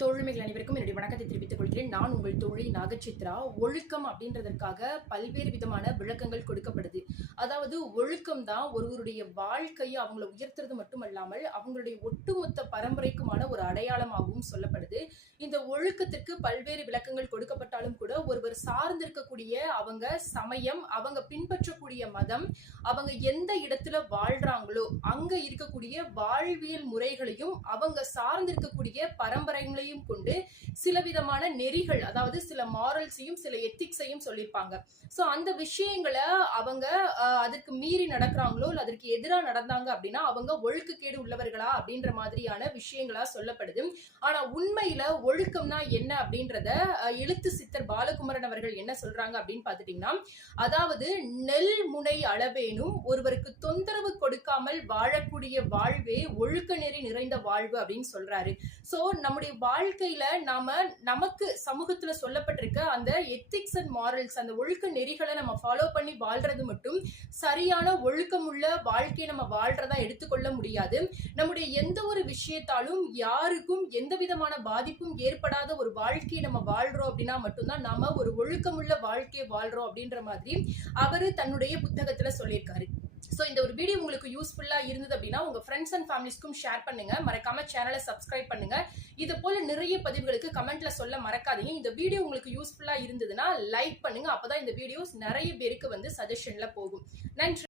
தோழமைகள் அனைவருக்கும் என்னுடைய வணக்கத்தை தெரிவித்துக் கொள்கிறேன். நான் உங்கள் தோழி நாகசித்ரா. ஒழுக்கம் அப்படின்றதற்காக பல்வேறு விதமான விளக்கங்கள் கொடுக்கப்படுது. அதாவது ஒழுக்கம் தான் ஒருவருடைய வாழ்க்கையை அவங்களை உயர்த்துறது மட்டுமல்லாமல் அவங்களுடைய ஒட்டுமொத்த பரம்பரைக்குமான ஒரு அடையாளமாகவும் சொல்லப்படுது. இந்த ஒழுக்கத்திற்கு பல்வேறு விளக்கங்கள் கொடுக்கப்பட்டாலும் கூட ஒருவர் சார்ந்திருக்கக்கூடிய அவங்க சமயம், அவங்க பின்பற்றக்கூடிய மதம், அவங்க எந்த இடத்துல வாழ்றாங்களோ அங்க இருக்கக்கூடிய வாழ்வியல் முறைகளையும் அவங்க சார்ந்திருக்கக்கூடிய பரம்பரைகளையும் கொண்டு சில விதமான நெறிகள், அதாவது சில மாரல்ஸையும் சில எத்திக்ஸையும் சொல்லியிருப்பாங்க. சோ அந்த விஷயங்களை அவங்க அதற்கு மீறி நடக்கிறாங்களோ இல்ல அதற்கு எதிராக நடந்தாங்க அப்படின்னா அவங்க ஒழுக்கக்கேடு உள்ளவர்களா அப்படின்ற மாதிரியான விஷயங்களா சொல்லப்படுது. ஆனா உண்மையில ஒழுக்கம்னா என்ன அப்படின்றத எழுத்து சித்தர் பாலகுமரன் அவர்கள் என்ன சொல்றாங்க அப்படின்னு பாத்துட்டீங்கன்னா, அதாவது நெல் முனை அளவேனும் ஒருவருக்கு தொந்தரவு கொடுக்காமல் வாழக்கூடிய வாழ்வே ஒழுக்க நெறி நிறைந்த வாழ்வு அப்படின்னு சொல்றாரு. சோ நம்முடைய வாழ்க்கையில நமக்கு சமூகத்துல சொல்லப்பட்டிருக்க அந்த எத்திக்ஸ் அண்ட் மாரல்ஸ், அந்த ஒழுக்க நெறிகளை நம்ம ஃபாலோ பண்ணி வாழ்றது மட்டும் சரியான ஒழுக்கம் உள்ள வாழ்க்கையை நம்ம வாழ்றதா எடுத்துக்கொள்ள முடியாது. நம்முடைய எந்த ஒரு விஷயத்தாலும் யாருக்கும் எந்த விதமான பாதிப்பும் ஏற்படாத ஒரு வாழ்க்கையை நம்ம வாழ்றோம் அப்படின்னா மட்டும்தான் நாம ஒரு ஒழுக்கமுள்ள வாழ்க்கையை வாழ்றோம் அப்படின்ற மாதிரி அவரு தன்னுடைய புத்தகத்துல சொல்லியிருக்காரு. சோ இந்த ஒரு வீடியோ உங்களுக்கு யூஸ்ஃபுல்லா இருந்தது அப்படின்னா உங்க ஃப்ரெண்ட்ஸ் அண்ட் ஃபேமிலிஸ்க்கும் ஷேர் பண்ணுங்க. மறக்காம சேனலை சப்ஸ்கிரைப் பண்ணுங்க. இது போல நிறைய பதிவுகளுக்கு கமெண்ட்ல சொல்ல மறக்காதீங்க. இந்த வீடியோ உங்களுக்கு யூஸ்ஃபுல்லா இருந்ததுன்னா லைக் பண்ணுங்க. அப்பதான் இந்த வீடியோஸ் நிறைய பேருக்கு சஜஷன்ல போகும். நன்றி.